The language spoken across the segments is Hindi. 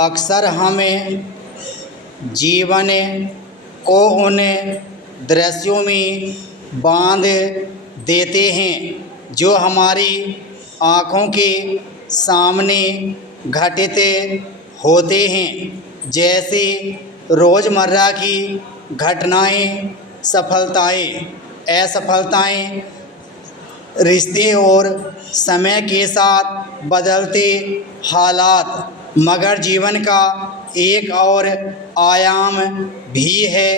अक्सर हमें जीवन को उन दृश्यों में बांध देते हैं जो हमारी आँखों के सामने घटित होते हैं, जैसे रोज़मर्रा की घटनाएं, सफलताएं, असफलताएं, रिश्ते और समय के साथ बदलते हालात। मगर जीवन का एक और आयाम भी है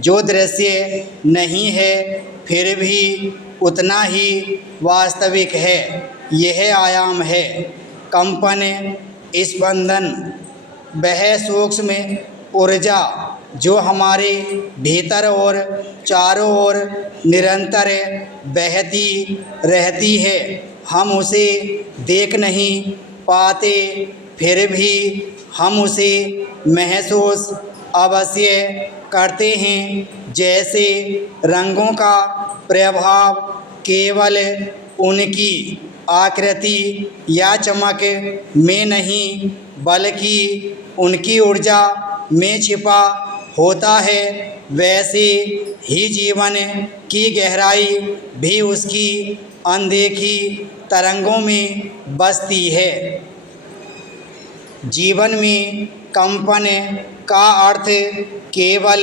जो दृश्य नहीं है फिर भी उतना ही वास्तविक है। यह आयाम है कंपन, स्पंदन, वह सूक्ष्म ऊर्जा जो हमारे भीतर और चारों ओर निरंतर बहती रहती है। हम उसे देख नहीं पाते फिर भी हम उसे महसूस अवश्य करते हैं। जैसे रंगों का प्रभाव केवल उनकी आकृति या चमक में नहीं बल्कि उनकी ऊर्जा में छिपा होता है, वैसे ही जीवन की गहराई भी उसकी अनदेखी तरंगों में बसती है। जीवन में कंपन का अर्थ केवल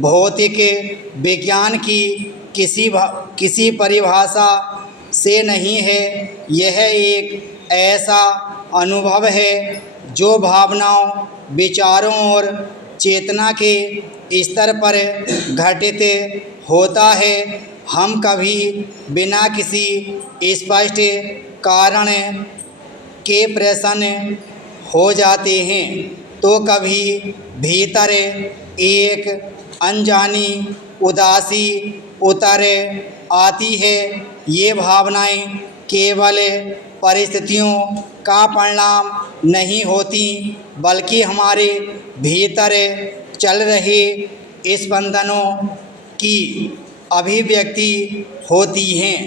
भौतिक विज्ञान की किसी परिभाषा से नहीं है। यह एक ऐसा अनुभव है जो भावनाओं, विचारों और चेतना के स्तर पर घटित होता है। हम कभी बिना किसी स्पष्ट कारण के प्रसन्न हो जाते हैं तो कभी भीतर एक अनजानी उदासी उतर आती है। ये भावनाएं केवल परिस्थितियों का परिणाम नहीं होती बल्कि हमारे भीतर चल रहे स्पंदनों की अभिव्यक्ति होती हैं।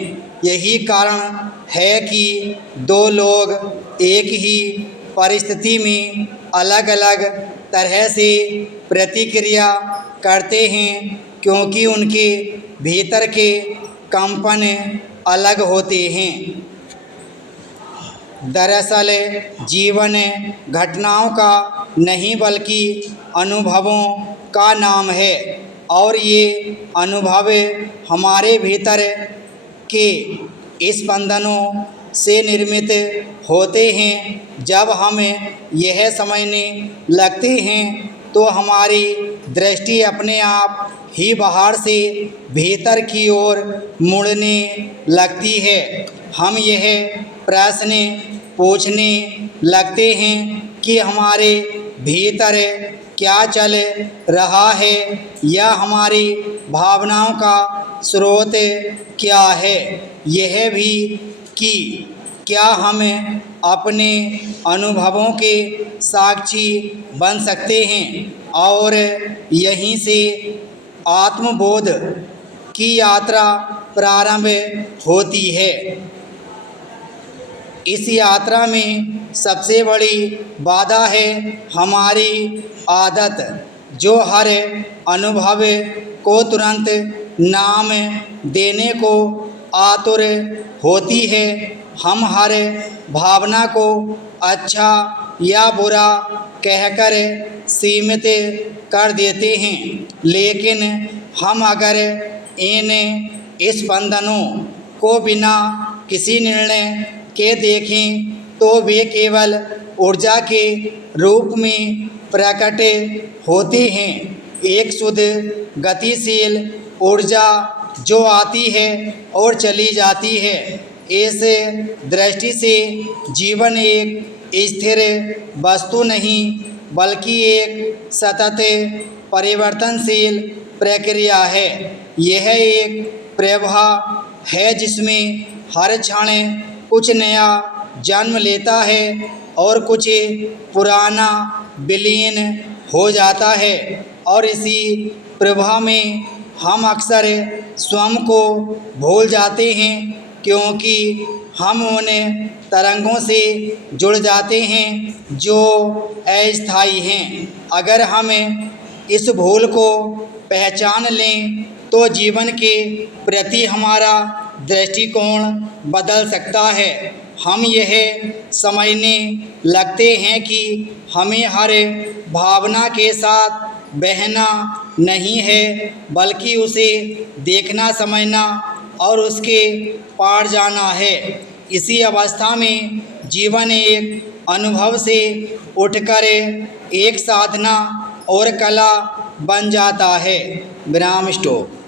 यही कारण है कि दो लोग एक ही परिस्थिति में अलग अलग तरह से प्रतिक्रिया करते हैं, क्योंकि उनके भीतर के कंपन अलग होते हैं। दरअसल जीवन घटनाओं का नहीं बल्कि अनुभवों का नाम है और ये अनुभव हमारे भीतर के स्पंदनों से निर्मित होते हैं। जब हम यह समझने लगते हैं तो हमारी दृष्टि अपने आप ही बाहर से भीतर की ओर मुड़ने लगती है। हम यह प्रश्न पूछने लगते हैं कि हमारे भीतर क्या चल रहा है या हमारी भावनाओं का स्रोत क्या है। यह भी कि क्या हम अपने अनुभवों के साक्षी बन सकते हैं और यहीं से आत्मबोध की यात्रा प्रारंभ होती है। इस यात्रा में सबसे बड़ी बाधा है हमारी आदत, जो हर अनुभव को तुरंत नाम देने को आतुर होती है। हम हर भावना को अच्छा या बुरा कहकर सीमित कर देते हैं, लेकिन हम अगर इन स्पंदनों को बिना किसी निर्णय के देखें तो वे केवल ऊर्जा के रूप में प्रकट होते हैं। एक शुद्ध गतिशील ऊर्जा जो आती है और चली जाती है। इस दृष्टि से जीवन एक स्थिर वस्तु नहीं बल्कि एक सतत परिवर्तनशील प्रक्रिया है। यह एक प्रवाह है जिसमें हर क्षण कुछ नया जन्म लेता है और कुछ पुराना विलीन हो जाता है, और इसी प्रवाह में हम अक्सर स्वयं को भूल जाते हैं, क्योंकि हम उन तरंगों से जुड़ जाते हैं जो अस्थायी हैं। अगर हम इस भूल को पहचान लें तो जीवन के प्रति हमारा दृष्टिकोण बदल सकता है। हम यह समझने लगते हैं कि हमें हर भावना के साथ बहना नहीं है, बल्कि उसे देखना, समझना और उसके पार जाना है। इसी अवस्था में जीवन एक अनुभव से उठकर एक साधना और कला बन जाता है। विराम स्टॉप।